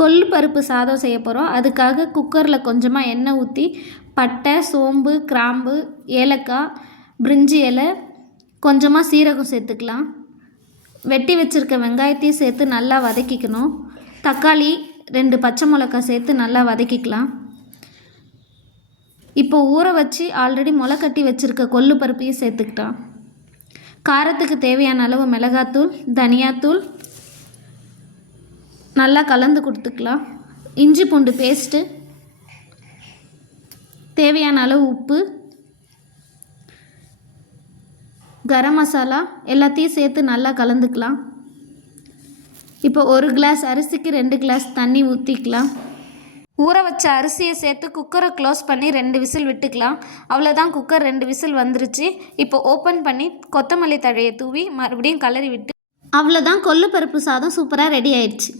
கொள்ளு பருப்பு சாதம் செய்ய போகிறோம். அதுக்காக குக்கரில் கொஞ்சமாக எண்ணெய் ஊற்றி பட்டை, சோம்பு, கிராம்பு, ஏலக்காய், பிரிஞ்சி இலை, கொஞ்சமாக சீரகம் சேர்த்துக்கலாம். வெட்டி வச்சுருக்க வெங்காயத்தையும் சேர்த்து நல்லா வதக்கிக்கணும். தக்காளி 2 பச்சை மிளகாய் சேர்த்து நல்லா வதக்கிக்கலாம். இப்போ ஊற வச்சு ஆல்ரெடி முளை கட்டி வச்சுருக்க கொள்ளு பருப்பையும் சேர்த்துக்கிட்டான். காரத்துக்கு தேவையான அளவு மிளகாத்தூள், தனியாத்தூள் நல்லா கலந்து கொடுத்துக்கலாம். இஞ்சி பூண்டு பேஸ்ட்டு, தேவையான அளவு உப்பு, கரம் மசாலா எல்லாத்தையும் சேர்த்து நல்லா கலந்துக்கலாம். இப்போ 1 கிளாஸ் அரிசிக்கு 2 கிளாஸ் தண்ணி ஊற்றிக்கலாம். ஊற வச்ச அரிசியை சேர்த்து குக்கரை க்ளோஸ் பண்ணி 2 விசில் விட்டுக்கலாம். அவ்வளோதான், குக்கர் 2 விசில் வந்துருச்சு. இப்போ ஓப்பன் பண்ணி கொத்தமல்லி தழையை தூவி மறுபடியும் கலரி விட்டு அவ்வளோதான், கொள்ளு பருப்பு சாதம் சூப்பராக ரெடி ஆயிடுச்சு.